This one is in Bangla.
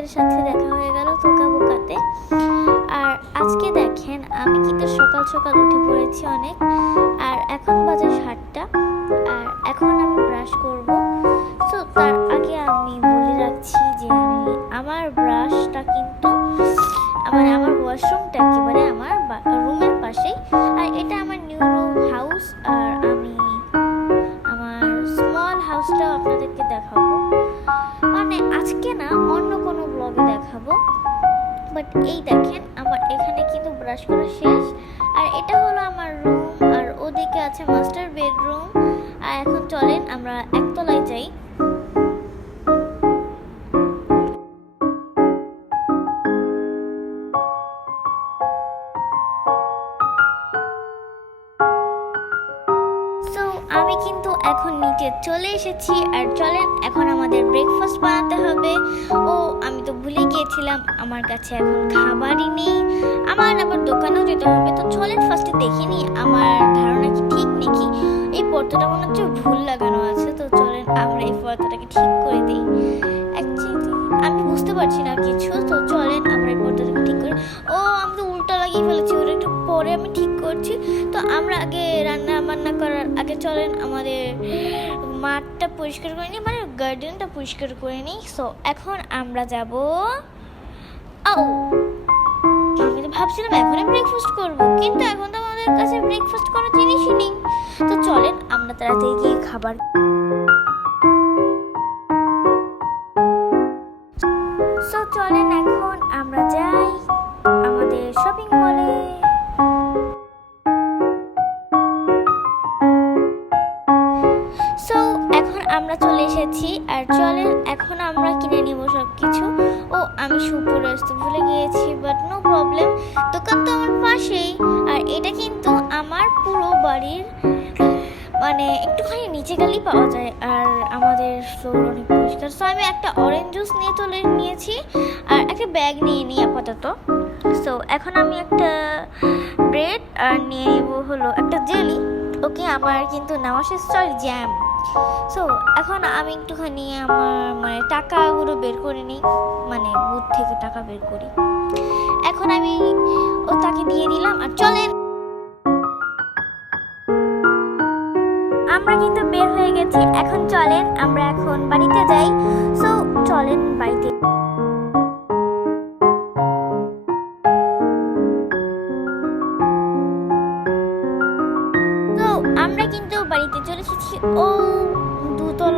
ব্লগের সাথে দেখা হয়ে গেল তোকা বোকাতে। আর আজকে দেখেন আমি কিন্তু সকাল সকাল উঠে পড়েছি অনেক, আর এখন বাজে 7টা, আর এখন আমি ব্রাশ করব। তো তার আগে আমি বলে রাখছি যে আমার ব্রাশটা কিন্তু আমার ওয়াশরুমটা একেবারে আমার রুমের পাশেই, আর এটা আমার নিউ রুম হাউস। আর আমি আমার স্মল হাউসটা আপনাদেরকে দেখাবো, মানে আজকে না অন্য কোনো ব্লগে দেখাবো। বাট এই দেখেন আমার এখানে কিন্তু ব্রাশ করা শেষ, আর এটা হলো আমার রুম, আর ওদিকে আছে মাস্টার বেডরুম। আর এখন চলেন আমরা একতলায় যাই। আমি কিন্তু এখন নিচে চলে এসেছি, আর চলেন এখন আমাদের ব্রেকফাস্ট বানাতে হবে। ও আমি তো ভুলে গিয়েছিলাম, আমার কাছে এখন খাবারই নেই, আমার আবার দোকানেও যেতে হবে। তো চলেন ফার্স্টে দেখে নিই আমার ধারণা কি ঠিক নাকি। এই পর্দাটা মনে হচ্ছে ভুল লাগানো আছে, তো চলেন আমরা এই পর্দাটাকে ঠিক করে দিই। অ্যাকচুয়ালি আমি বুঝতে পারছি না কিছু, তো চলেন আমরা এই পর্দাটাকে ঠিক করি। ও আমি তো উল্টা লাগিয়ে ফেলেছি, ওটা একটু পরে আমি ঠিক করছি। তো আমরা আগে রান্না বান্না করার আগে চলেন আমাদের মাঠটা পরিষ্কার করে নিই, মানে গার্ডেনটা পরিষ্কার করে নিই। সো এখন আমরা যাব। আমি তো ভাবছিলাম এখনই ব্রেকফাস্ট করবো, কিন্তু এখন তো আমাদের কাছে ব্রেকফাস্ট করার জিনিসই নেই। তো চলেন আমরা তাড়াতাড়ি গিয়ে খাবার। সো চলেন এখন আমরা যাই আমাদের শপিং মলে। সো এখন আমরা চলে এসেছি, আর চলেন এখন আমরা কিনে নিব সব কিছু। ও আমি শু পরে আসতে ভুলে গিয়েছি, বাট নো প্রবলেম, দোকান তো আমার পাশেই। আর এটা কিন্তু আমার পুরো বাড়ির মানে একটুখানি নিচে গেলেই পাওয়া যায়, আর আমাদের ফ্লোর অনেক পরিষ্কার। সো আমি একটা অরেঞ্জ জুস নিয়েছি, আর একটা ব্যাগ নিয়ে নিই আপাতত। সো এখন আমি একটা ব্রেড আর নিয়ে নেব হলো একটা জেলি। ওকে আমার কিন্তু নেওয়া শেষ, জ্যাম। সো এখন আমি একটুখানি আমার মানে টাকাগুলো বের করে নিই, মানে বুথ থেকে টাকা বের করি। এখন আমি তাকে দিয়ে দিলাম, আর চলেন আমরা কিন্তু বের হয়ে গেছি। এখন চলেন আমরা এখন বাড়িতে যাই। সো চলেন বাড়িতে। তো আমরা কিন্তু বাড়িতে চলে এসেছি। ও